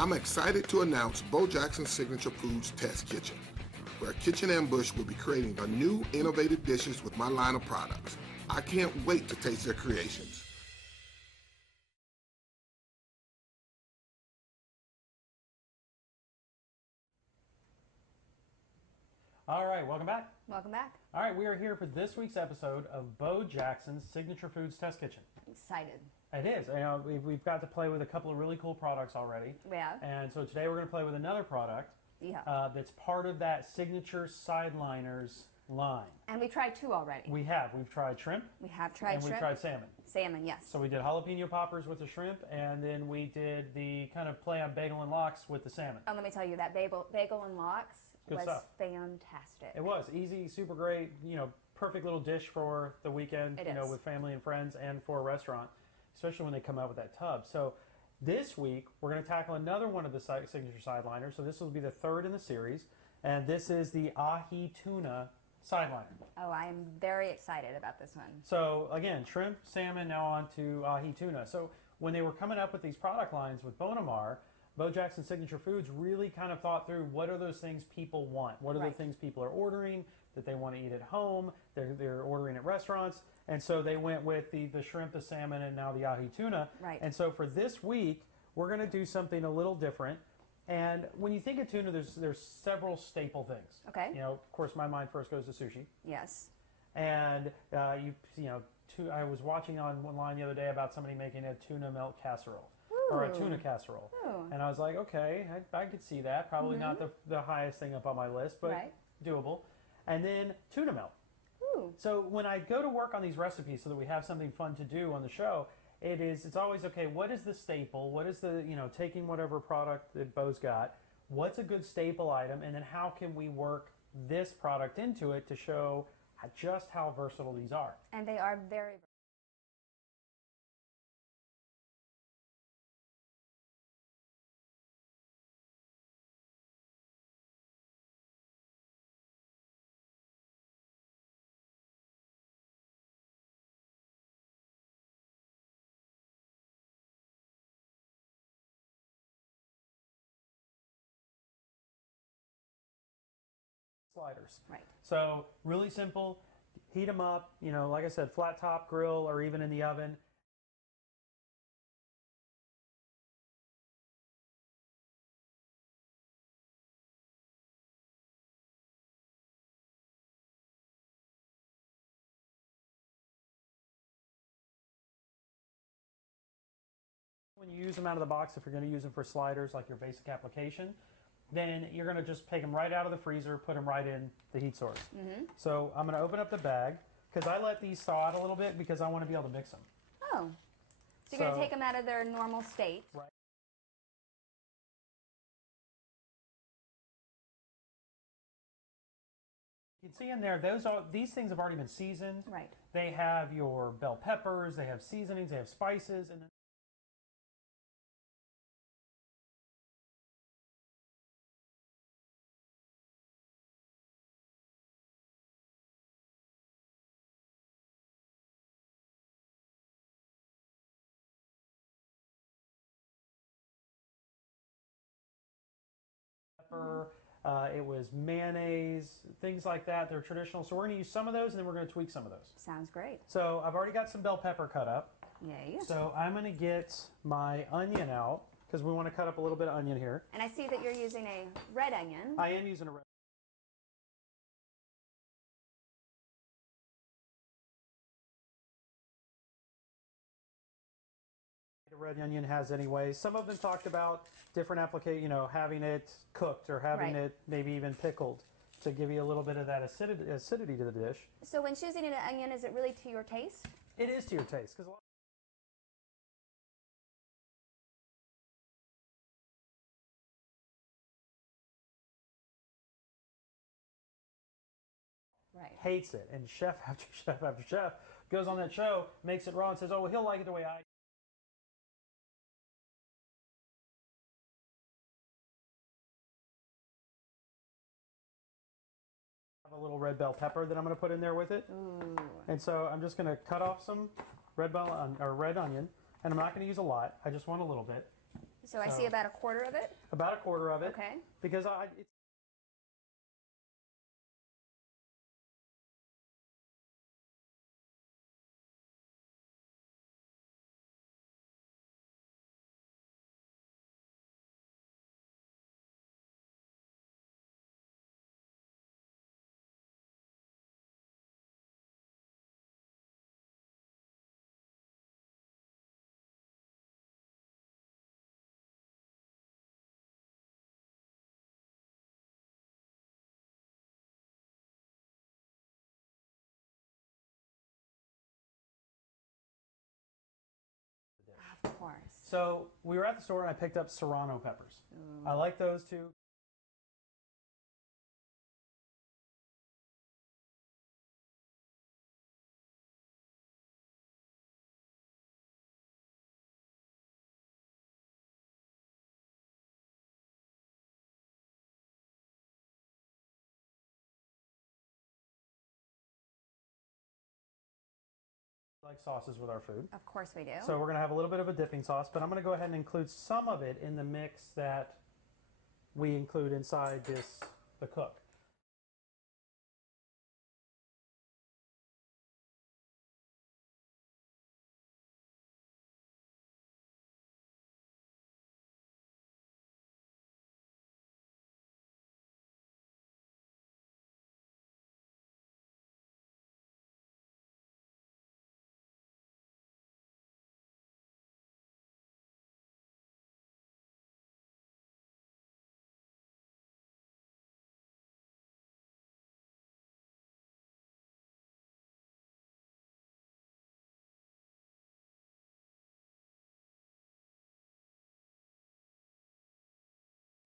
I'm excited to announce Bo Jackson's Signature Foods Test Kitchen, where Kitchen Ambush will be creating a new innovative dishes with my line of products. I can't wait to taste their creations. All right, welcome back. Welcome back. All right, we are here for this week's episode of Bo Jackson's Signature Foods Test Kitchen. Excited. It is. You know, we've got to play with a couple of really cool products already. We have. And so today we're going to play with another product that's part of that Signature Sideliners line. And we tried two already. We have. We've tried shrimp. We have tried and shrimp. And we've tried salmon. Salmon, yes. So we did jalapeno poppers with the shrimp, and then we did the kind of play on bagel and lox with the salmon. Oh, let me tell you, that bagel and lox was fantastic. It was easy, super great, you know, perfect little dish for the weekend, with family and friends, and for a restaurant, especially when they come out with that tub. So this week we're going to tackle another one of the Signature Sideliners. So this will be the third in the series, and this is the ahi tuna sideliner. Oh, I am very excited about this one. So again, shrimp, salmon, now on to ahi tuna. So when they were coming up with these product lines with Bonamar, Bo Jackson Signature Foods really kind of thought through what are those things people want? What are the things people are ordering that they want to eat at home, they're ordering at restaurants? And so they went with the shrimp, the salmon, and now the ahi tuna. Right. And so for this week, we're going to do something a little different. And when you think of tuna, there's several staple things. Okay. You know, of course, my mind first goes to sushi. Yes. And I was watching online the other day about somebody making a tuna melt casserole. Or a tuna casserole. Ooh. And I was like, okay, I could see that. Probably not the highest thing up on my list, but doable. And then tuna melt. Ooh. So when I go to work on these recipes so that we have something fun to do on the show, it's always, okay, what is the staple? What is the, taking whatever product that Bo's got, what's a good staple item, and then how can we work this product into it to show just how versatile these are? And they are very sliders. Right. So really simple, heat them up, like I said, flat top grill or even in the oven. When you use them out of the box, if you're going to use them for sliders like your basic application, then you're going to just take them right out of the freezer, put them right in the heat source. So I'm going to open up the bag, because I let these thaw out a little bit because I want to be able to mix them. Oh. So you're going to take them out of their normal state. Right. You can see in there, these things have already been seasoned. Right. They have your bell peppers, they have seasonings, they have spices, and then it was mayonnaise, things like that. They're traditional. So we're going to use some of those, and then we're going to tweak some of those. Sounds great. So I've already got some bell pepper cut up. Yay. So I'm going to get my onion out, because we want to cut up a little bit of onion here. And I see that you're using a red onion. I am using a red. The red onion has anyway. Some of them talked about different application, having it cooked or having it maybe even pickled to give you a little bit of that acidity to the dish. So when choosing an onion, is it really to your taste? It is to your taste, because hates it, and chef after chef after chef goes on that show, makes it raw, and says, oh, well, he'll like it the way I do. A little red bell pepper that I'm going to put in there with it. Ooh. And so I'm just going to cut off some red onion, and I'm not going to use a lot. I just want a little bit. So I see about a quarter of it? About a quarter of it. Okay. Because Of course. so we were at the store and I picked up serrano peppers. I like those too. Like sauces with our food. Of course we do. So we're going to have a little bit of a dipping sauce, but I'm going to go ahead and include some of it in the mix that we include inside the cook.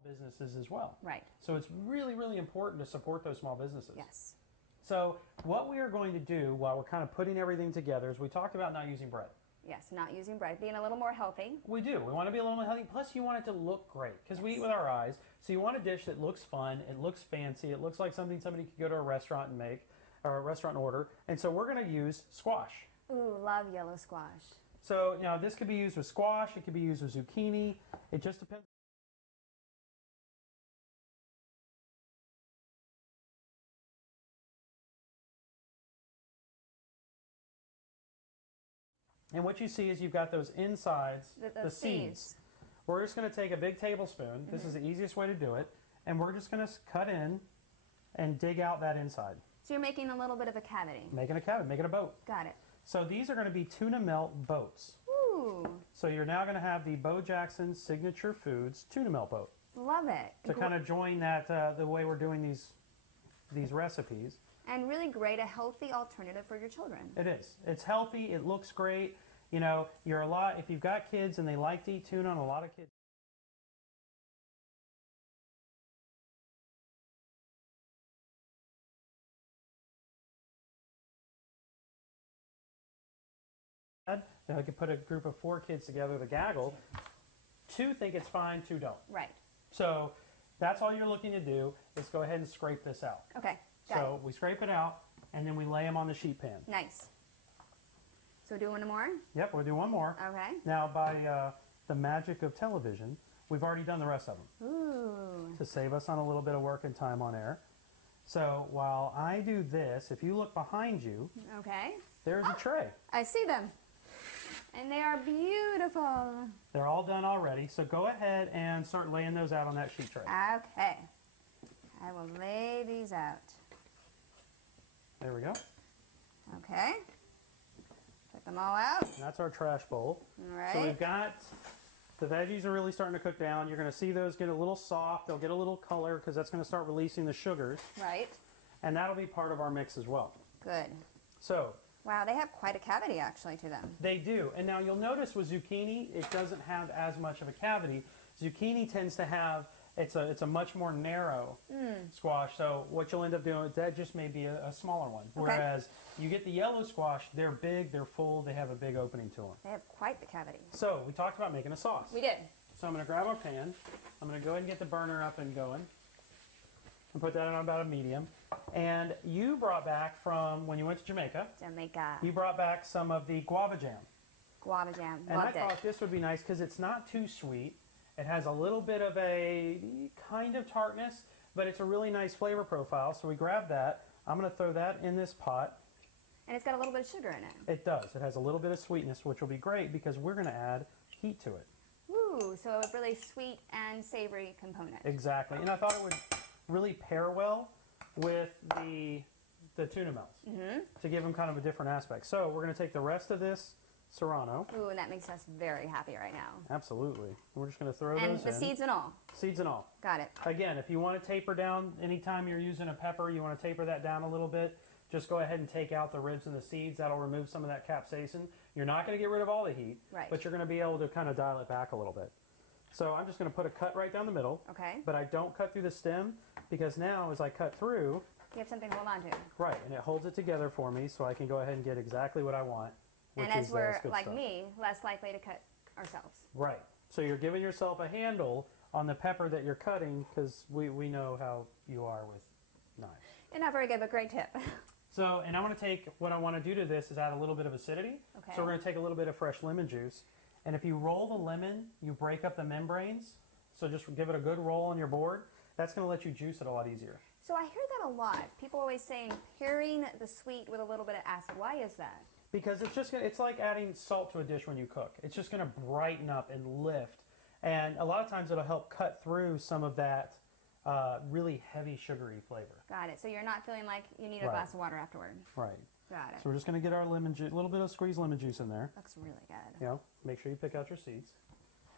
Businesses as well. Right. So it's really, really important to support those small businesses. Yes. So what we are going to do while we're kind of putting everything together is we talked about not using bread. Yes, not using bread, being a little more healthy. We do. We want to be a little more healthy. Plus, you want it to look great because we eat with our eyes. So you want a dish that looks fun, it looks fancy, it looks like something somebody could go to a restaurant and make, or a restaurant and order. And so we're going to use squash. Ooh, love yellow squash. So, you know, this could be used with squash. It could be used with zucchini. It just depends. And what you see is you've got those insides, the seeds. We're just going to take a big tablespoon. This is the easiest way to do it. And we're just going to cut in and dig out that inside. So you're making a little bit of a cavity. Making a cavity, making a boat. Got it. So these are going to be tuna melt boats. Ooh. So you're now going to have the Bo Jackson Signature Foods tuna melt boat. Love it. To kind of join that, the way we're doing these recipes. And really great, a healthy alternative for your children. It is. It's healthy. It looks great. You know, if you've got kids and they like to eat tuna, and a lot of kids. I could put a group of 4 kids together to gaggle. 2 think it's fine, 2 don't. Right. So that's all you're looking to do is go ahead and scrape this out. Okay. So we scrape it out and then we lay them on the sheet pan. Nice. So do one more? Yep, we'll do one more. Okay. Now by the magic of television, we've already done the rest of them. Ooh. To save us on a little bit of work and time on air. So while I do this, if you look behind you, okay, there's a tray. I see them. And they are beautiful. They're all done already, so go ahead and start laying those out on that sheet tray. Okay. I will lay these out. There we go. Okay. Put them all out. And that's our trash bowl. All right. So we've got, the veggies are really starting to cook down. You're going to see those get a little soft. They'll get a little color because that's going to start releasing the sugars. Right. And that'll be part of our mix as well. Good. So. Wow, they have quite a cavity actually to them. They do. And now you'll notice with zucchini, it doesn't have as much of a cavity. Zucchini tends to have, it's a much more narrow squash. So what you'll end up doing, that just may be a smaller one. Okay. Whereas you get the yellow squash, they're big, they're full, they have a big opening to them. They have quite the cavity. So we talked about making a sauce. We did. So I'm going to grab our pan. I'm going to go ahead and get the burner up and going. And put that on about a medium. And you brought back from when you went to Jamaica. Jamaica. You brought back some of the guava jam. Guava jam. And Loved I thought this would be nice because it's not too sweet It has a little bit of a kind of tartness, but it's a really nice flavor profile. So we grab that. I'm going to throw that in this pot. And it's got a little bit of sugar in it. It does. It has a little bit of sweetness, which will be great because we're going to add heat to it. Ooh, so a really sweet and savory component. Exactly. And I thought it would really pair well with the tuna melts to give them kind of a different aspect. So we're going to take the rest of this Serrano. Ooh, and that makes us very happy right now. Absolutely. We're just going to throw those in. And the seeds and all. Seeds and all. Got it. Again, if you want to taper down, anytime you're using a pepper, you want to taper that down a little bit, just go ahead and take out the ribs and the seeds. That'll remove some of that capsaicin. You're not going to get rid of all the heat, but you're going to be able to kind of dial it back a little bit. So I'm just going to put a cut right down the middle. Okay. But I don't cut through the stem because now as I cut through... You have something to hold on to. Right, and it holds it together for me so I can go ahead and get exactly what I want. And as we're, like me, less likely to cut ourselves. Right. So you're giving yourself a handle on the pepper that you're cutting because we know how you are with knives. You're not very good, but great tip. So, and I want to take, what I want to do to this is add a little bit of acidity. Okay. So we're going to take a little bit of fresh lemon juice. And if you roll the lemon, you break up the membranes. So just give it a good roll on your board. That's going to let you juice it a lot easier. So I hear that a lot. People always saying pairing the sweet with a little bit of acid. Why is that? Because it's just it's like adding salt to a dish when you cook. It's just going to brighten up and lift. And a lot of times it'll help cut through some of that really heavy sugary flavor. Got it. So you're not feeling like you need a glass of water afterward. Right. Got it. So we're just going to get our lemon juice, a little bit of squeezed lemon juice in there. Looks really good. You know, make sure you pick out your seeds.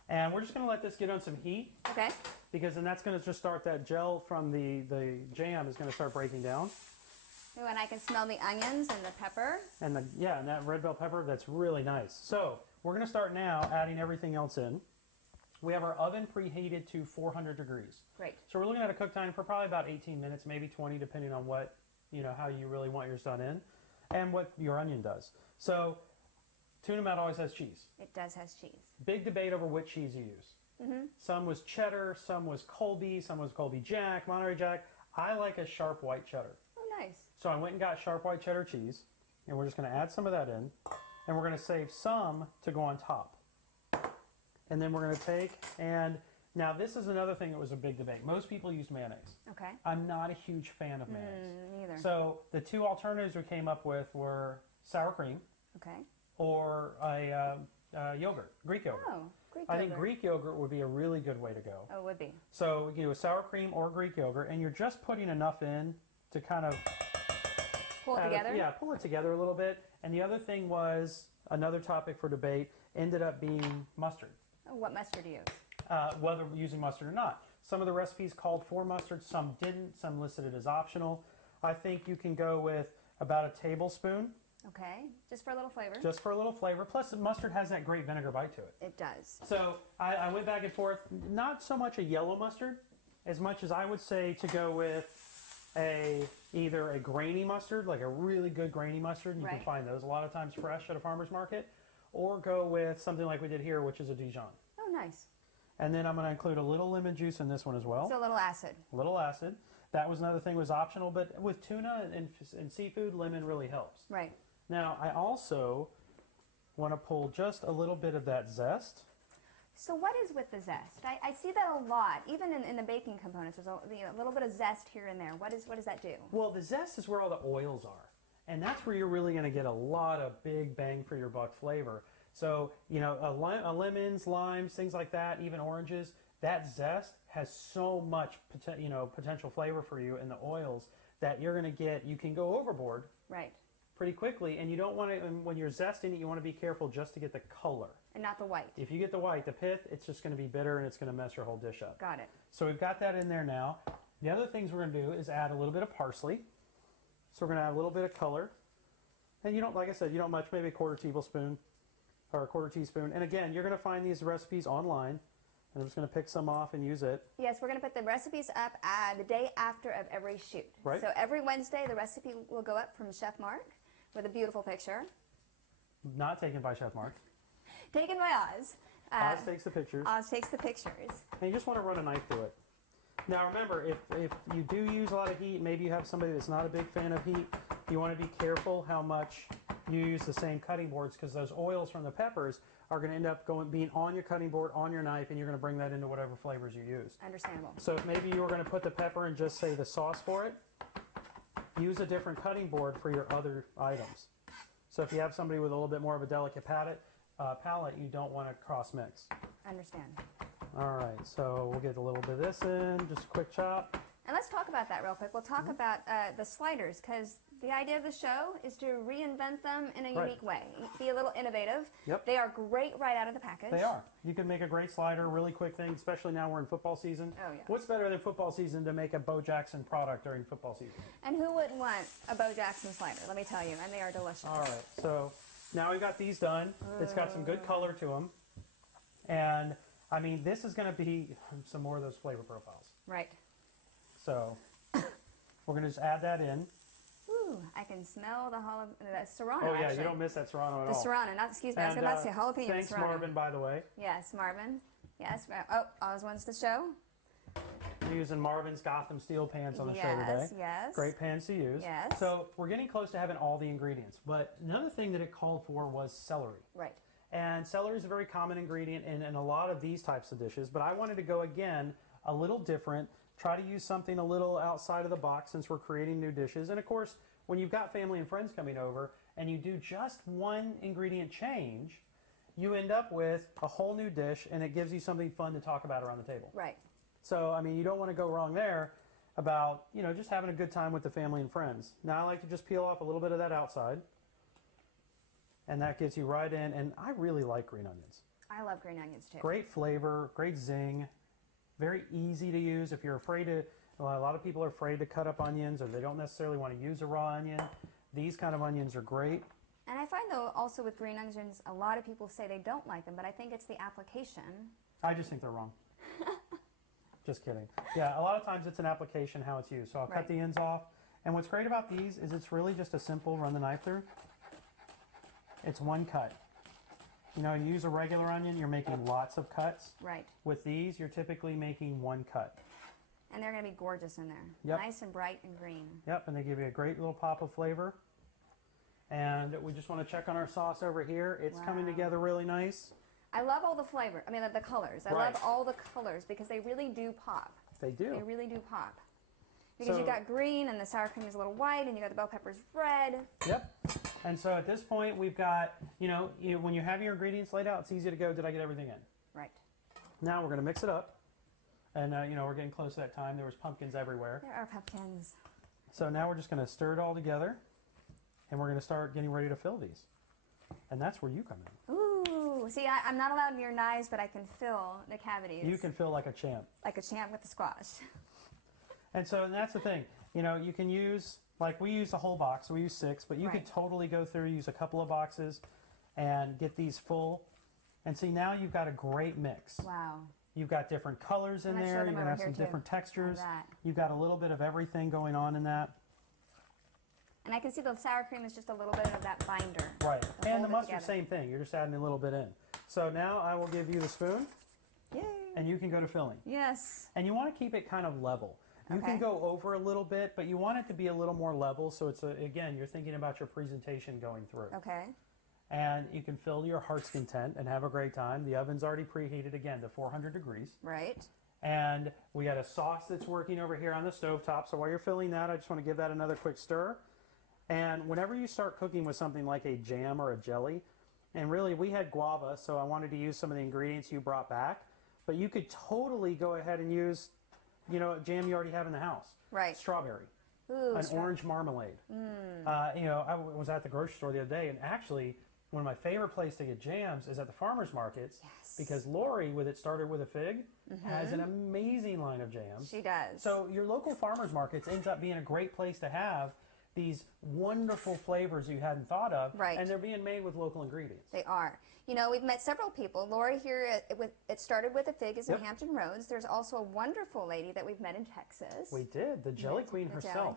And we're just going to let this get on some heat. Okay. Because then that's going to just start that gel from the jam is going to start breaking down. Ooh, and I can smell the onions and the pepper. And and that red bell pepper, that's really nice. So we're going to start now adding everything else in. We have our oven preheated to 400 degrees. Great. So we're looking at a cook time for probably about 18 minutes, maybe 20, depending on what, how you really want yours done in and what your onion does. So tuna melt always has cheese. It does has cheese. Big debate over what cheese you use. Some was cheddar, some was Colby, some was Colby Jack, Monterey Jack. I like a sharp white cheddar. Oh, nice. So I went and got sharp white cheddar cheese, and we're just going to add some of that in, and we're going to save some to go on top. And then we're going to take, and now this is another thing that was a big debate. Most people use mayonnaise. Okay. I'm not a huge fan of mayonnaise. Neither. So the two alternatives we came up with were sour cream. Okay. Or a yogurt, Greek yogurt. Oh, Greek yogurt. I think Greek yogurt would be a really good way to go. Oh, it would be. So you do a sour cream or Greek yogurt, and you're just putting enough in to kind of pull it together? Yeah, pull it together a little bit. And the other thing was, another topic for debate, ended up being mustard. Oh, what mustard do you use? Whether using mustard or not. Some of the recipes called for mustard, some didn't, some listed it as optional. I think you can go with about a tablespoon. Okay, just for a little flavor. Just for a little flavor. Plus, mustard has that great vinegar bite to it. It does. So I went back and forth. Not so much a yellow mustard, as much as I would say to go with either a grainy mustard, like a really good grainy mustard. You can find those a lot of times fresh at a farmer's market. Or go with something like we did here, which is a Dijon. Oh, nice. And then I'm going to include a little lemon juice in this one as well. So a little acid. A little acid. That was another thing was optional, but with tuna and seafood, lemon really helps. Right. Now, I also want to pull just a little bit of that zest. So what is with the zest? I see that a lot, even in the baking components. There's a little bit of zest here and there. What does that do? Well, the zest is where all the oils are. And that's where you're really going to get a lot of big bang for your buck flavor. So, lemons, limes, things like that, even oranges, that zest has so much potential flavor for you in the oils that you're going to get, you can go overboard pretty quickly. And you don't want to, when you're zesting it, you want to be careful just to get the color. And not the white. If you get the white, the pith, it's just going to be bitter and it's going to mess your whole dish up. Got it. So we've got that in there now. The other things we're going to do is add a little bit of parsley. So we're going to add a little bit of color. And you don't, like I said, you don't much, maybe a quarter tablespoon or a quarter teaspoon. And again, you're going to find these recipes online. And I'm just going to pick some off and use it. Yes, we're going to put the recipes up the day after of every shoot. Right. So every Wednesday, the recipe will go up from Chef Mark with a beautiful picture. Not taken by Chef Mark. Taken by Oz. Oz takes the pictures. Oz takes the pictures. And you just want to run a knife through it. Now remember, if you do use a lot of heat, maybe you have somebody that's not a big fan of heat, you want to be careful how much you use the same cutting boards, because those oils from the peppers are going to end up being on your cutting board, on your knife, and you're going to bring that into whatever flavors you use. Understandable. So if maybe you were going to put the pepper in just, say, the sauce for it, use a different cutting board for your other items. So if you have somebody with a little bit more of a delicate palate, you don't want to cross-mix. Understand. All right, so we'll get a little bit of this in, just a quick chop. And let's talk about that real quick. We'll talk about the sliders, because the idea of the show is to reinvent them in a unique way. Be a little innovative. Yep. They are great right out of the package. They are. You can make a great slider, really quick thing, especially now we're in football season. Oh, yeah. What's better than football season to make a Bo Jackson product during football season? And who wouldn't want a Bo Jackson slider, let me tell you, and they are delicious. All right, so now we've got these done. It's got some good color to them. And, I mean, this is going to be some more of those flavor profiles. Right. So we're going to just add that in. Ooh, I can smell the serrano, Oh, yeah, actually. you don't miss that serrano at all. The serrano, not, excuse me, I was about to say jalapeno. Thanks, serrano. Marvin, by the way. Yes, Marvin. Yes. Oh, always wants to show. We're using Marvin's Gotham Steel pans on the show today. Yes, yes. Great pans to use. Yes. So we're getting close to having all the ingredients. But another thing that it called for was celery. Right. And celery is a very common ingredient in a lot of these types of dishes. But I wanted to go, again, a little different. Try to use something a little outside of the box since we're creating new dishes. And, of course, when you've got family and friends coming over and you do just one ingredient change, you end up with a whole new dish, and it gives you something fun to talk about around the table. Right. So, I mean, you don't want to go wrong there about, you know, just having a good time with the family and friends. Now I like to just peel off a little bit of that outside, and that gets you right in. And I really like green onions. I love green onions, too. Great flavor, great zing, very easy to use. If you're afraid to, well, a lot of people are afraid to cut up onions, or they don't necessarily want to use a raw onion. These kind of onions are great. And I find, though, also with green onions, a lot of people say they don't like them, but I think it's the application. I just think they're wrong. Just kidding. Yeah, a lot of times it's an application how it's used. So I'll cut the ends off. And what's great about these is it's really just a simple run the knife through. It's one cut. You know, you use a regular onion, you're making lots of cuts. Right. With these, you're typically making one cut. And they're going to be gorgeous in there. Yep. Nice and bright and green. Yep, and they give you a great little pop of flavor. And we just want to check on our sauce over here. It's coming together really nice. I love all the flavor. I mean, the colors. I love all the colors because they really do pop. They do. They really do pop. Because you got green and the sour cream is a little white and you got the bell peppers red. Yep. And so at this point, we've got, you know, when you have your ingredients laid out, it's easy to go, did I get everything in? Right. Now we're going to mix it up. And, you know, we're getting close to that time. There was pumpkins everywhere. There are pumpkins. So now we're just going to stir it all together. And we're going to start getting ready to fill these. And that's where you come in. Ooh. See, I'm not allowed near knives, but I can fill the cavities. You can fill like a champ. Like a champ with the squash. And so that's the thing. You know, you can use, like we use a whole box. We use 6. But you could totally go through, use a couple of boxes, and get these full. And see, now you've got a great mix. Wow. You've got different colors in there. You're going to have some different textures. You've got a little bit of everything going on in that. And I can see the sour cream is just a little bit of that binder. Right. And the mustard, same thing. You're just adding a little bit in. So now I will give you the spoon. Yay. And you can go to filling. Yes. And you want to keep it kind of level. You can go over a little bit, but you want it to be a little more level. So it's, again, you're thinking about your presentation going through. Okay. And you can fill your heart's content and have a great time. The oven's already preheated, again, to 400 degrees. Right. And we got a sauce that's working over here on the stovetop. So while you're filling that, I just want to give that another quick stir. And whenever you start cooking with something like a jam or a jelly, and really we had guava, so I wanted to use some of the ingredients you brought back, but you could totally go ahead and use, you know, a jam you already have in the house. Right. Strawberry. Ooh, an orange marmalade. You know, I was at the grocery store the other day, and actually one of my favorite places to get jams is at the farmers markets. Yes. Because Lori, with It Started With a Fig, has an amazing line of jams. She does. So your local farmers markets ends up being a great place to have these wonderful flavors you hadn't thought of, and they're being made with local ingredients. They are. You know, we've met several people. Lori here, It Started With a Fig is in Hampton Roads. There's also a wonderful lady that we've met in Texas. We did. The Jelly Queen herself.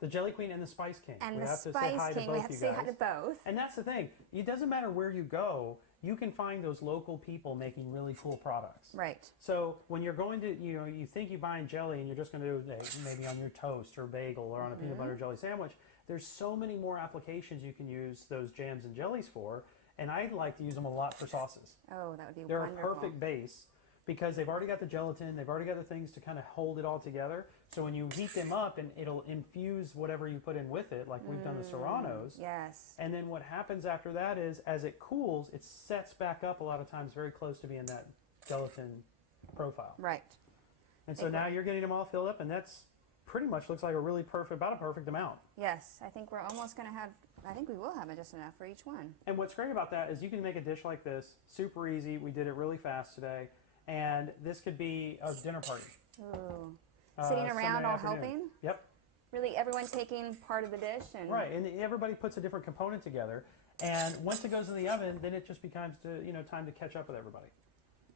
The Jelly Queen and the Spice King. And we the have to Spice say hi King. to both We have to say hi to both. And that's the thing. It doesn't matter where you go. You can find those local people making really cool products. Right. So when you're going to, you know, you think you're buying jelly and you're just going to do maybe on your toast or bagel or on a peanut butter jelly sandwich, there's so many more applications you can use those jams and jellies for, and I like to use them a lot for sauces. Oh, that would be They're wonderful. a perfect base because they've already got the gelatin, they've already got the things to kind of hold it all together. So when you heat them up, and it'll infuse whatever you put in with it, like we've done the serranos. Yes. And then what happens after that is, as it cools, it sets back up a lot of times very close to being that gelatin profile. Right. And so now you're getting them all filled up, and that's pretty much looks like a really perfect, about a perfect amount. Yes, I think we're almost going to have, I think we will have just enough for each one. And what's great about that is you can make a dish like this, super easy. We did it really fast today. And this could be a dinner party. Ooh. Sitting around all helping? Yep. Really, everyone taking part of the dish? And Right, and everybody puts a different component together. And once it goes in the oven, then it just becomes time to catch up with everybody.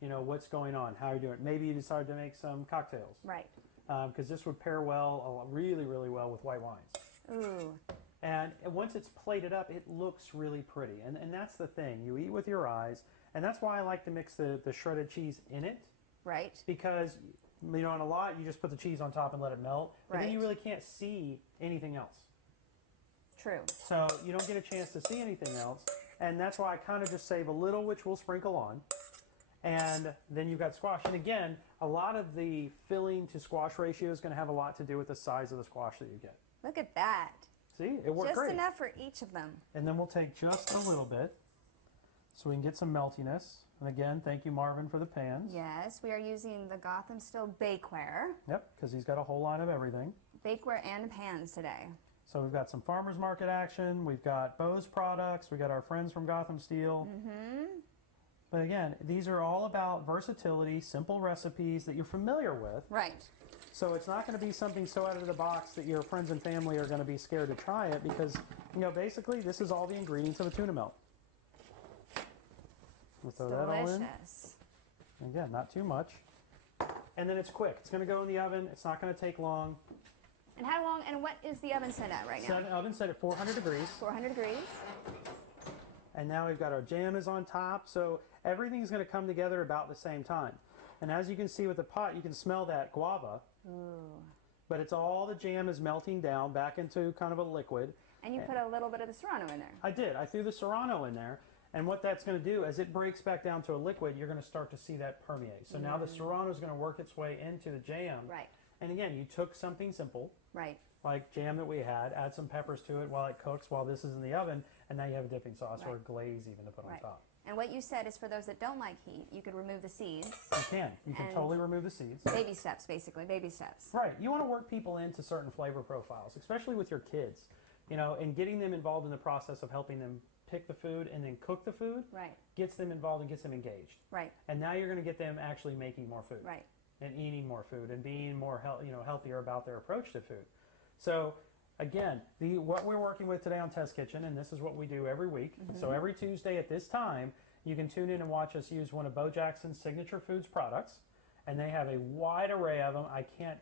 You know, what's going on, how you're doing. Maybe you decide to make some cocktails. Right. Because this would pair well, really, really well with white wines. Ooh. And once it's plated up, it looks really pretty. And that's the thing. You eat with your eyes. And that's why I like to mix the shredded cheese in it. Right. Because, on a lot, you just put the cheese on top and let it melt. Right. And then you really can't see anything else. True. So you don't get a chance to see anything else. And that's why I kind of just save a little, which we'll sprinkle on. And then you've got squash. And again, a lot of the filling to squash ratio is going to have a lot to do with the size of the squash that you get. Look at that. See, it worked great. Just enough for each of them. And then we'll take just a little bit so we can get some meltiness. And again, thank you, Marvin, for the pans. Yes, we are using the Gotham Steel bakeware. Yep, because he's got a whole line of everything. Bakeware and pans today. So we've got some farmers market action. We've got Bose products. We've got our friends from Gotham Steel. Mm-hmm. But again, these are all about versatility, simple recipes that you're familiar with. Right. So it's not going to be something so out of the box that your friends and family are going to be scared to try it because, basically this is all the ingredients of a tuna melt. We'll throw that all in. Delicious. Again, not too much. And then it's quick. It's going to go in the oven. It's not going to take long. And how long, and what is the oven set at right now? Oven set at 400 degrees. 400 degrees. And now we've got our jam is on top. So everything's going to come together about the same time. And as you can see with the pot, you can smell that guava. Ooh. But it's all the jam is melting down back into kind of a liquid. And you put a little bit of the serrano in there. I did. I threw the serrano in there. And what that's going to do, as it breaks back down to a liquid, you're going to start to see that permeate. So now the serrano is going to work its way into the jam. Right. And again, you took something simple, right, like jam that we had, add some peppers to it while it cooks, while this is in the oven, and now you have a dipping sauce or a glaze even to put on top. And what you said is for those that don't like heat, you could remove the seeds. You can. You can totally remove the seeds. Baby steps, basically. Baby steps. Right. You want to work people into certain flavor profiles, especially with your kids, and getting them involved in the process of helping them pick the food and then cook the food. Right. Gets them involved and gets them engaged. Right. And now you're going to get them actually making more food. Right. And eating more food and being more healthier about their approach to food. So again, what we're working with today on Test Kitchen, and this is what we do every week. So every Tuesday at this time, you can tune in and watch us use one of Bo Jackson's signature foods products, and they have a wide array of them. I can't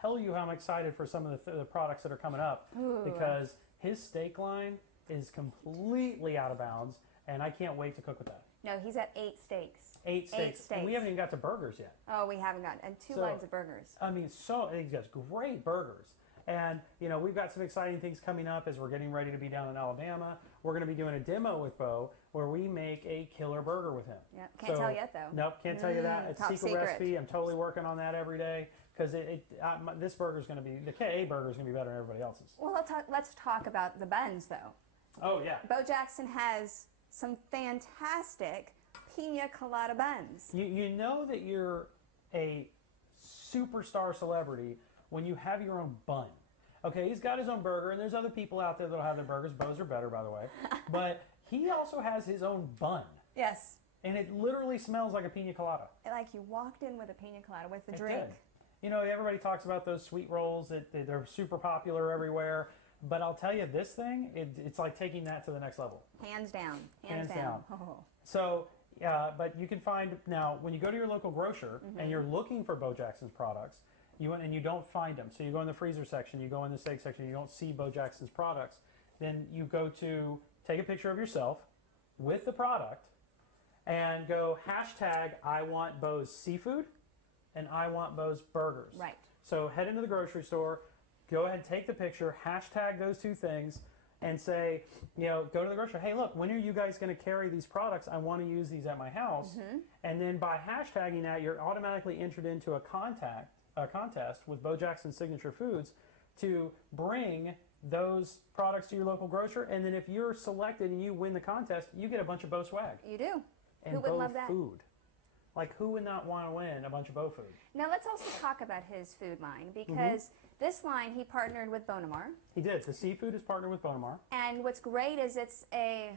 tell you how I'm excited for some of the products that are coming up because his steak line is completely out of bounds, and I can't wait to cook with that. No, he's at 8 steaks. 8 steaks. And we haven't even got to burgers yet. Oh, we haven't gotten, and 2 lines of burgers. I mean, he does great burgers. And, we've got some exciting things coming up as we're getting ready to be down in Alabama. We're going to be doing a demo with Bo where we make a killer burger with him. Yeah, can't tell yet, though. Nope, can't tell you that. It's a secret recipe. I'm totally working on that every day because this burger is going to be, the KA burger is going to be better than everybody else's. Well, let's talk about the buns, though. Oh, yeah. Bo Jackson has some fantastic pina colada buns. You know that you're a superstar celebrity when you have your own bun. Okay, he's got his own burger, and there's other people out there that'll have their burgers. Bo's are better, by the way. But he also has his own bun. Yes. And it literally smells like a pina colada. Like you walked in with a pina colada with the drink. Did. Everybody talks about those sweet rolls. They're super popular everywhere. But I'll tell you, this thing, it's like taking that to the next level. Hands down. Hands down. Oh. So, but you can find, now, when you go to your local grocer and you're looking for Bo Jackson's products, and you don't find them, so you go in the freezer section, you go in the steak section, you don't see Bo Jackson's products, then you go to take a picture of yourself with the product and go hashtag I want Bo's seafood and I want Bo's burgers. Right. So head into the grocery store, go ahead, take the picture, hashtag those two things, and say, go to the grocery. Hey, look, when are you guys going to carry these products? I want to use these at my house. And then by hashtagging that, you're automatically entered into a contest with Bo Jackson Signature Foods to bring those products to your local grocer. And then if you're selected and you win the contest, you get a bunch of Bo swag. You do. And Who wouldn't love that? Food. Like, who would not want to win a bunch of Bo food? Now, let's also talk about his food line, because this line, he partnered with Bonamar. He did. The seafood is partnered with Bonamar. And what's great is it's a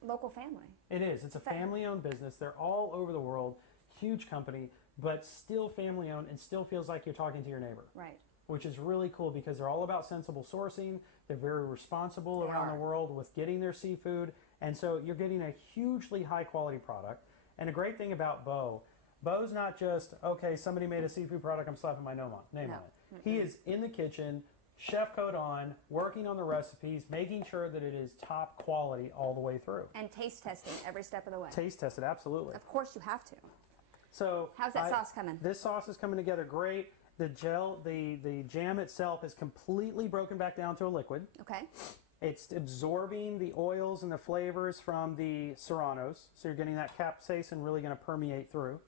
local family. It is. It's a family-owned business. They're all over the world. Huge company, but still family-owned and still feels like you're talking to your neighbor. Right. Which is really cool because they're all about sensible sourcing. They're very responsible around the world with getting their seafood. And so you're getting a hugely high-quality product. And a great thing about Bo's not just, okay, somebody made a seafood product, I'm slapping my name on it. He is in the kitchen, chef coat on, working on the recipes, making sure that it is top quality all the way through. And taste testing every step of the way. Taste tested, absolutely. Of course you have to. So how's that sauce coming? This sauce is coming together great. The jam itself is completely broken back down to a liquid. Okay. It's absorbing the oils and the flavors from the serranos. So you're getting that capsaicin really going to permeate through.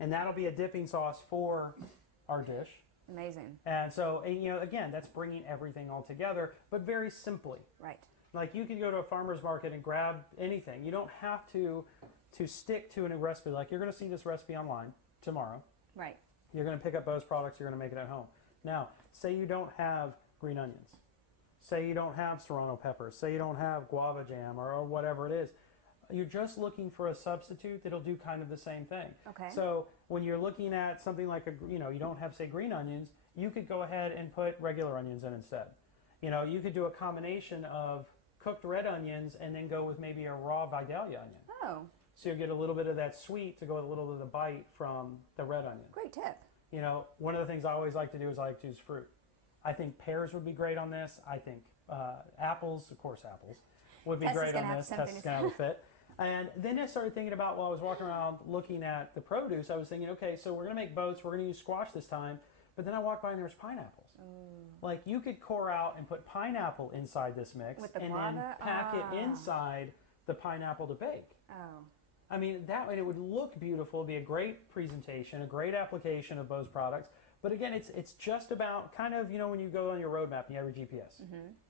And that'll be a dipping sauce for our dish. Amazing. And so, again, that's bringing everything all together, but very simply. Right. Like you could go to a farmer's market and grab anything. You don't have to stick to a recipe. Like you're going to see this recipe online tomorrow. Right. You're going to pick up those products. You're going to make it at home. Now, say you don't have green onions. Say you don't have serrano peppers. Say you don't have guava jam or whatever it is. You're just looking for a substitute that'll do kind of the same thing. Okay. So when you're looking at something like you don't have, say, green onions, you could go ahead and put regular onions in instead. You could do a combination of cooked red onions and then go with maybe a raw Vidalia onion. Oh. So you'll get a little bit of that sweet to go with a little bit of the bite from the red onion. Great tip. One of the things I always like to do is I like to use fruit. I think pears would be great on this. I think apples, of course apples, would be great on this. Tessa's going to have a fit. And then I started thinking about, while I was walking around looking at the produce, I was thinking, okay, so we're going to make boats, we're going to use squash this time, but then I walked by and there's pineapples. Like you could core out and put pineapple inside this mix and then pack it inside the pineapple to bake. Oh. I mean, that way it would look beautiful, it'd be a great presentation, a great application of Bo's products. But again, it's just about kind of, when you go on your roadmap and you have your GPS,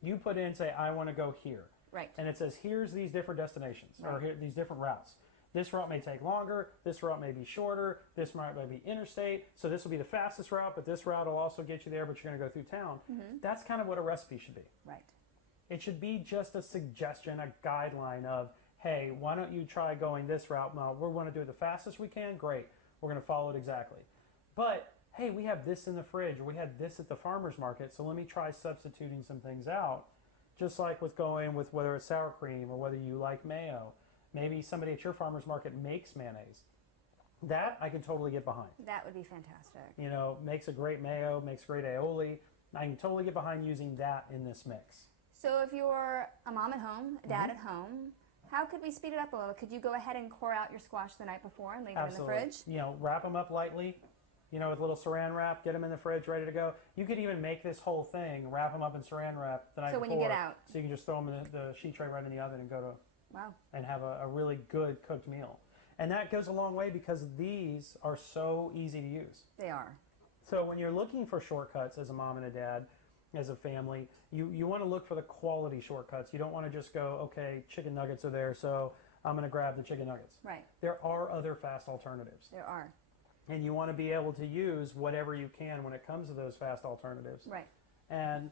you put in, say, I want to go here. Right. And it says, here's these different destinations, or here, these different routes. This route may take longer, this route may be shorter, this route may be interstate, so this will be the fastest route, but this route will also get you there, but you're going to go through town. That's kind of what a recipe should be. Right. It should be just a suggestion, a guideline of, hey, why don't you try going this route? Now, we want to do it the fastest we can, great. We're going to follow it exactly. But, hey, we have this in the fridge, or we had this at the farmer's market, so let me try substituting some things out. Just like with going with whether it's sour cream or whether you like mayo. Maybe somebody at your farmer's market makes mayonnaise. That I can totally get behind. That would be fantastic. Makes a great mayo, makes great aioli. I can totally get behind using that in this mix. So if you're a mom at home, a dad at home, how could we speed it up a little? Could you go ahead and core out your squash the night before and leave it in the fridge? Wrap them up lightly. With a little saran wrap, get them in the fridge, ready to go. You could even make this whole thing, wrap them up in saran wrap the night before. So when you get out. So you can just throw them in the sheet tray right in the oven and go to, and have a really good cooked meal. And that goes a long way because these are so easy to use. They are. So when you're looking for shortcuts as a mom and a dad, as a family, you want to look for the quality shortcuts. You don't want to just go, okay, chicken nuggets are there, so I'm going to grab the chicken nuggets. Right. There are other fast alternatives. There are. And you want to be able to use whatever you can when it comes to those fast alternatives. Right. And,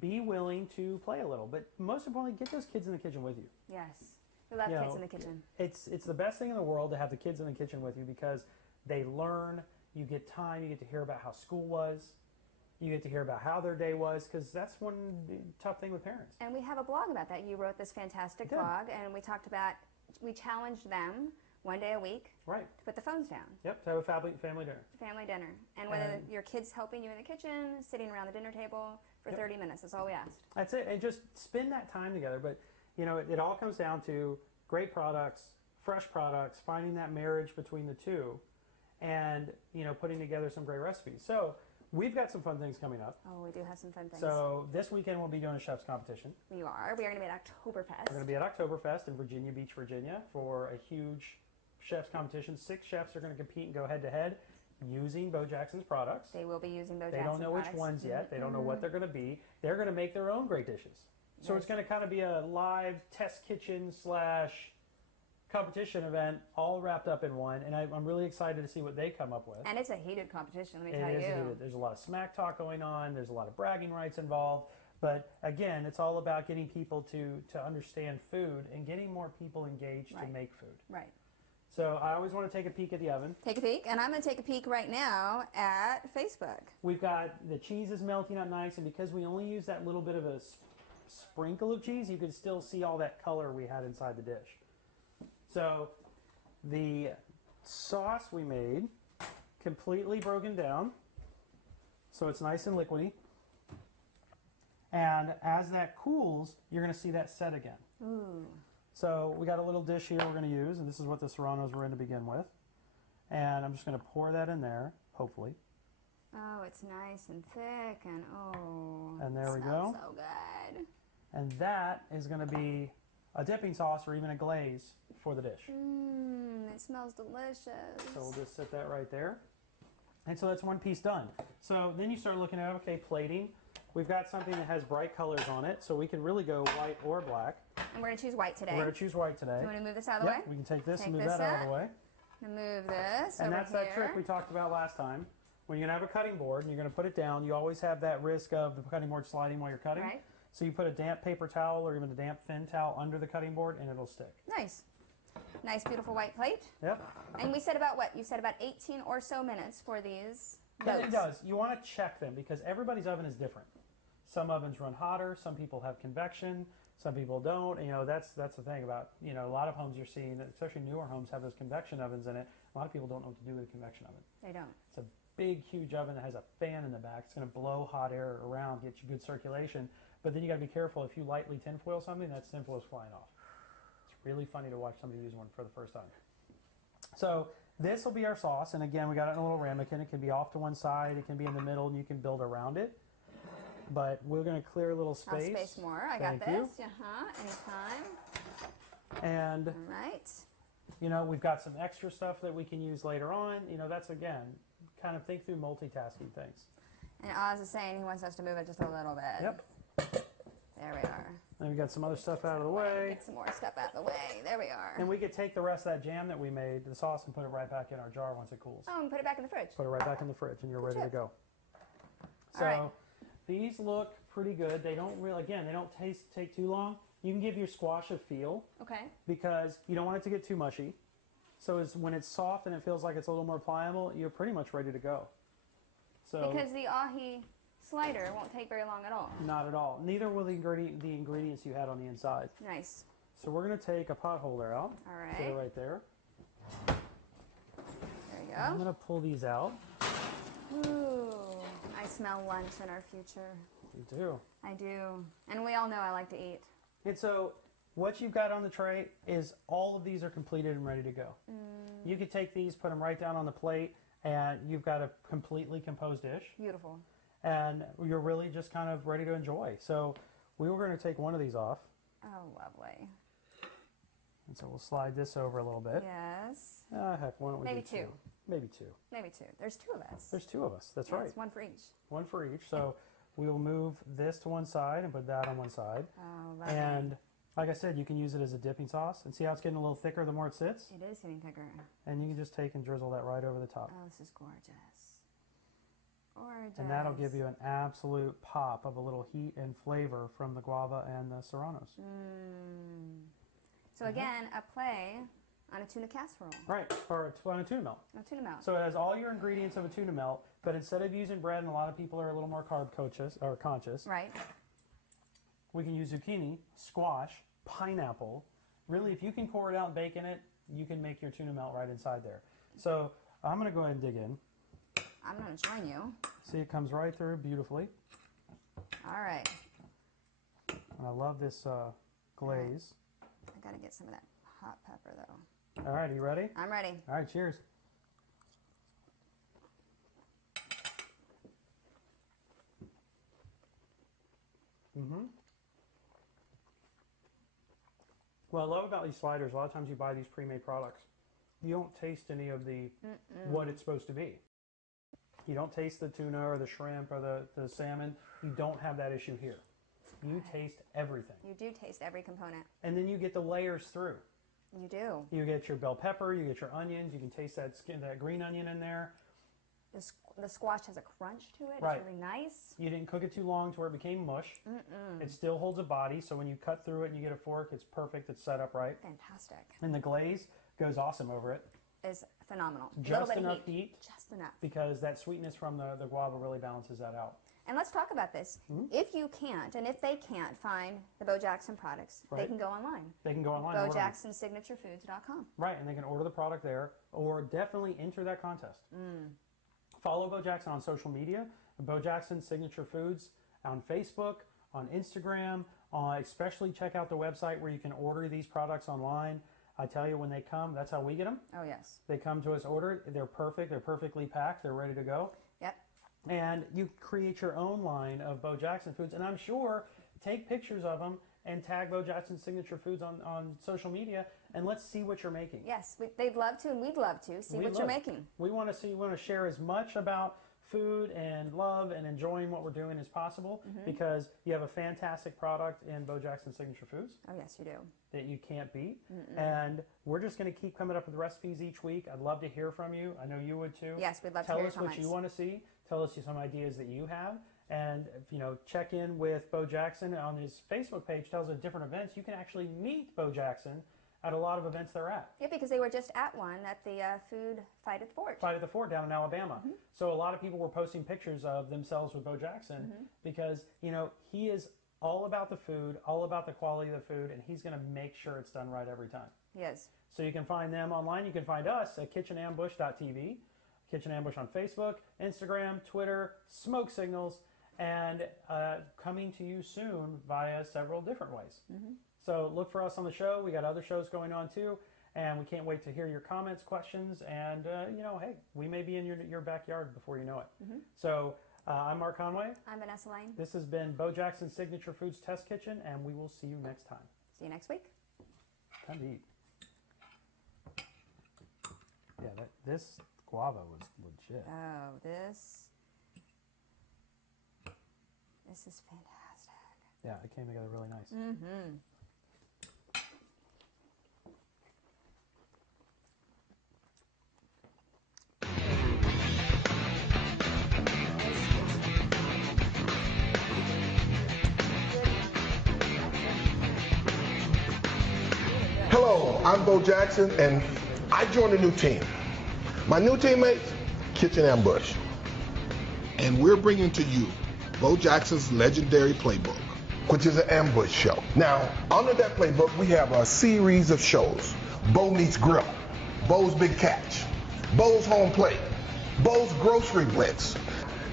be willing to play a little. But most importantly, get those kids in the kitchen with you. Yes. We love kids in the kitchen. It's the best thing in the world to have the kids in the kitchen with you because they learn, you get time, you get to hear about how school was, you get to hear about how their day was, because that's one tough thing with parents. And we have a blog about that. You wrote this fantastic blog, and we talked about, we challenged them one day a week to put the phones down. Yep, to have a family dinner. Family dinner. And whether your kid's helping you in the kitchen, sitting around the dinner table for 30 minutes, that's all we asked. That's it, and just spend that time together. But, it all comes down to great products, fresh products, finding that marriage between the two, and, putting together some great recipes. So we've got some fun things coming up. Oh, we do have some fun things. So this weekend we'll be doing a chef's competition. We are. We are going to be at Oktoberfest. We're going to be at Oktoberfest in Virginia Beach, Virginia for a huge chef's competition. 6 chefs are going to compete and go head to head using Bo Jackson's products. They will be using Bo They Jackson don't know products. which ones yet. They don't know what they're going to be. They're going to make their own great dishes. So it's going to kind of be a live test kitchen / competition event all wrapped up in one. And I'm really excited to see what they come up with. And it's a heated competition, let me tell you. It is heated. There's a lot of smack talk going on. There's a lot of bragging rights involved. But again, it's all about getting people to understand food and getting more people engaged to make food. Right. So I always want to take a peek at the oven. Take a peek, and I'm going to take a peek right now at Facebook. We've got the cheese is melting up nice, and because we only use that little bit of a sprinkle of cheese, you can still see all that color we had inside the dish. So the sauce we made, completely broken down, so it's nice and liquidy. And as that cools, you're going to see that set again. Ooh. So we got a little dish here we're going to use, and this is what the serranos were in to begin with. And I'm just going to pour that in there, hopefully. Oh, it's nice and thick, and oh, and there it we smells go. So good. And that is going to be a dipping sauce or even a glaze for the dish. Mmm, it smells delicious. So we'll just set that right there. And so that's one piece done. So then you start looking at, okay, plating. We've got something that has bright colors on it, so we can really go white or black. And we're going to choose white today. We're going to choose white today. Do you want to move this out of the way? We can take this and move that out of the way. I'm going to move this And over that's here. that trick we talked about last time. When you're going to have a cutting board and you're going to put it down, you always have that risk of the cutting board sliding while you're cutting. Right. So you put a damp paper towel or even a damp thin towel under the cutting board and it'll stick. Nice. Nice, beautiful white plate. Yep. And we said about what? You said about 18 or so minutes for these Yeah, boats. it does. You want to check them because everybody's oven is different. Some ovens run hotter, some people have convection, some people don't. You know, that's the thing about, you know, a lot of homes you're seeing, especially newer homes, have those convection ovens in it. A lot of people don't know what to do with a convection oven. They don't. It's a big, huge oven that has a fan in the back. It's going to blow hot air around, get you good circulation. But then you got to be careful. If you lightly tinfoil something, that tinfoil is flying off. It's really funny to watch somebody use one for the first time. So this will be our sauce. And again, we got it in a little ramekin. It can be off to one side. It can be in the middle, and you can build around it. But we're going to clear a little space. I'll space more. I got Thank this. you. Anytime. And, All right. you know, we've got some extra stuff that we can use later on. You know, that's, again, kind of think through multitasking things. And Oz is saying he wants us to move it just a little bit. Yep. There we are. And we got some other stuff out of the way. Get some more stuff out of the way. There we are. And we could take the rest of that jam that we made, the sauce, and put it right back in our jar once it cools. Oh, and put it back in the fridge. Put it right back in the fridge, and you're ready to go. All right. So these look pretty good. They don't really, again, they don't take too long. You can give your squash a feel Okay. because you don't want it to get too mushy. So when it's soft and it feels like it's a little more pliable, you're pretty much ready to go. So Because the ahi slider won't take very long at all. not at all. Neither will the ingredients you had on the inside. Nice. So we're going to take a pot holder out. All Put it right. right there. There you I'm go. going to pull these out. Ooh, I smell lunch in our future. You do. I do. And we all know I like to eat. And so what you've got on the tray is all of these are completed and ready to go. You could take these, put them right down on the plate, and you've got a completely composed dish. Beautiful. And you're really just kind of ready to enjoy. So we were going to take one of these off. Oh, lovely. And so we'll slide this over a little bit. Yes. Heck, why don't we Maybe do two. Maybe two. Maybe two. There's two of us. There's two of us. That's Yes, right. one for each. One for each. So we will move this to one side and put that on one side. Oh, lovely. And like I said, you can use it as a dipping sauce. And see how it's getting a little thicker the more it sits? It is getting thicker. And you can just take and drizzle that right over the top. Oh, this is gorgeous. Gorgeous. And that'll give you an absolute pop of a little heat and flavor from the guava and the serranos. So again, a play on a tuna casserole. Right, or on a tuna melt. No tuna melt. So it has all your ingredients of a tuna melt, but instead of using bread, and a lot of people are a little more carb conscious, Right. we can use zucchini, squash, pineapple. Really, if you can pour it out and bake in it, you can make your tuna melt right inside there. So I'm going to go ahead and dig in. I'm going to join you. See, it comes right through beautifully. All right. And I love this glaze. I got to get some of that hot pepper, though. All right, are you ready? I'm ready. All right, cheers. What I love about these sliders, a lot of times you buy these pre-made products, you don't taste any of the what it's supposed to be. You don't taste the tuna or the shrimp or the salmon. You don't have that issue here. You taste everything. You do taste every component. And then you get the layers through. You do. You get your bell pepper, you get your onions, you can taste that green onion in there. The squash has a crunch to it. Right. It's really nice. You didn't cook it too long to where it became mush. It still holds a body, so when you cut through it and you get a fork, it's perfect, it's set up right. Fantastic. And the glaze goes awesome over it. Is phenomenal. Just enough heat. Just enough. Because that sweetness from the guava really balances that out. And let's talk about this. If you can't, and if they can't find the Bo Jackson products, they can go online. They can go online. BoJacksonSignatureFoods.com. Right, and they can order the product there, or definitely enter that contest. Follow Bo Jackson on social media, Bo Jackson Signature Foods on Facebook, on Instagram. Especially check out the website where you can order these products online. I tell you, when they come, that's how we get them. Oh, yes. They come to us ordered. They're perfect. They're perfectly packed. They're ready to go. Yep. And you create your own line of Bo Jackson Foods. And I'm sure, take pictures of them and tag Bo Jackson Signature Foods on social media, and let's see what you're making. Yes, they'd love to, and we'd love to see what you're making. We want to share as much about food and love and enjoying what we're doing as possible, because you have a fantastic product in Bo Jackson Signature Foods. Oh, yes, you do. That you can't beat. And we're just going to keep coming up with recipes each week. I'd love to hear from you. I know you would too. Yes, we'd love to hear your comments. Tell us what you want to see. Tell us some ideas that you have. And, check in with Bo Jackson on his Facebook page. Tells us different events. You can actually meet Bo Jackson at a lot of events they're at. Yeah, because they were just at one at the Food Fight at the Fort. Fight at the Fort down in Alabama. So a lot of people were posting pictures of themselves with Bo Jackson because, he is all about the food, all about the quality of the food, and he's going to make sure it's done right every time. Yes. So you can find them online. You can find us at kitchenambush.tv, Kitchen Ambush on Facebook, Instagram, Twitter, Smoke Signals, and coming to you soon via several different ways. So look for us on the show. We got other shows going on too, and we can't wait to hear your comments, questions, and hey, we may be in your backyard before you know it. So I'm Mark Conway. I'm Vanessa Lane. This has been Bo Jackson Signature Foods Test Kitchen, and we will see you next time. See you next week. Time to eat. Yeah, this guava was legit. Oh, this is fantastic. Yeah, it came together really nice. Hello, I'm Bo Jackson, and I joined a new team. My new teammates, Kitchen Ambush. And we're bringing to you Bo Jackson's legendary playbook, which is an ambush show. Now, under that playbook, we have a series of shows. Bo Meets Grill, Bo's Big Catch, Bo's Home Plate, Bo's Grocery Blitz.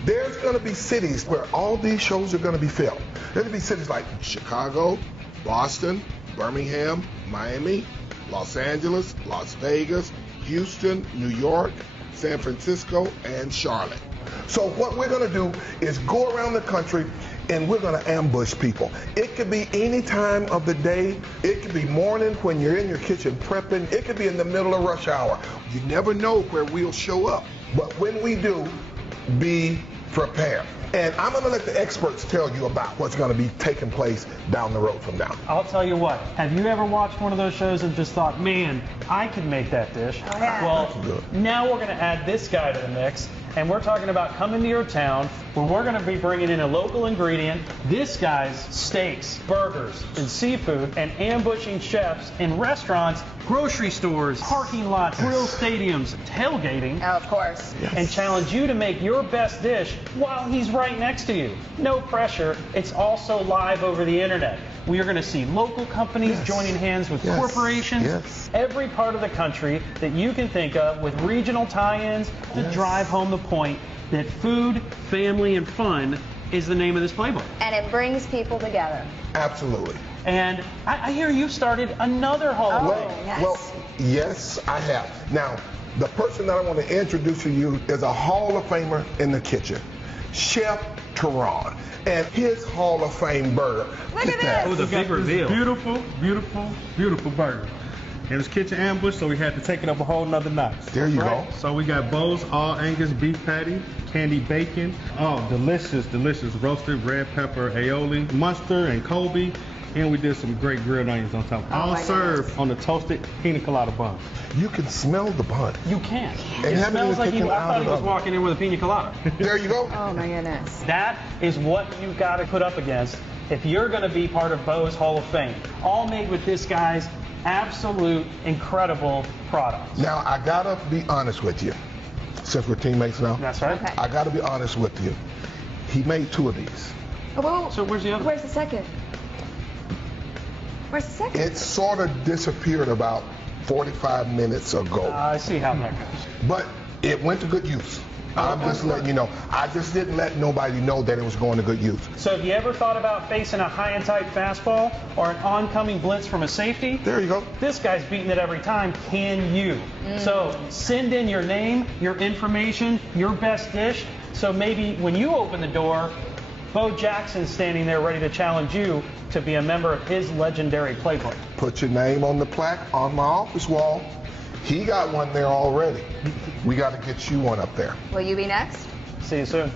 There's going to be cities where all these shows are going to be filmed. There's going to be cities like Chicago, Boston, Birmingham, Miami, Los Angeles, Las Vegas, Houston, New York, San Francisco, and Charlotte. So what we're going to do is go around the country and we're going to ambush people. It could be any time of the day. It could be morning when you're in your kitchen prepping. It could be in the middle of rush hour. You never know where we'll show up. But when we do, be prepared. And I'm going to let the experts tell you about what's going to be taking place down the road from now. I'll tell you what, have you ever watched one of those shows and just thought, man, I could make that dish? Yeah. Well, now we're going to add this guy to the mix, and we're talking about coming to your town where we're going to be bringing in a local ingredient, this guy's steaks, burgers, and seafood, and ambushing chefs in restaurants, grocery stores, parking lots, grill stadiums, tailgating. Oh, of course. Yes. And challenge you to make your best dish while he's right next to you. No pressure. It's also live over the internet. We are going to see local companies joining hands with corporations, every part of the country that you can think of with regional tie-ins to drive home the point that food, family, and fun is the name of this playbook. And it brings people together. Absolutely. And I hear you started another Hall of Fame. Yes. Well, yes, I have. Now, the person that I want to introduce to you is a Hall of Famer in the kitchen, Chef Teron and his Hall of Fame burger. Look at this. It was a big reveal. Beautiful, beautiful, beautiful burger. It was kitchen ambush, so we had to take it up a whole nother notch. There you go. So we got Bo's All Angus beef patty, candied bacon. Oh, delicious, delicious roasted red pepper aioli, mustard and Kobe. And we did some great grilled onions on top. All served on the toasted pina colada bun. You can smell the bun. You can. And It haven't smells even like taken I it out thought of he the was oven. walking in with a pina colada. There you go. Oh my goodness. That is what you've got to put up against if you're going to be part of Bo's Hall of Fame. All made with this guy's absolute incredible products. Now, I gotta be honest with you. Since we're teammates now, That's right. Okay. I gotta be honest with you. He made 2 of these. Oh, whoa. So where's the other? Where's the second? Where's the second? It sort of disappeared about 45 minutes ago, I see how that goes. but it went to good use. I'm just letting you know. I just didn't let nobody know that it was going to good use. So have you ever thought about facing a high and tight fastball or an oncoming blitz from a safety? There you go. This guy's beating it every time. Can you? So send in your name, your information, your best dish. So maybe when you open the door, Bo Jackson's standing there ready to challenge you to be a member of his legendary playbook. Put your name on the plaque on my office wall. He got one there already. We got to get you one up there. Will you be next? See you soon.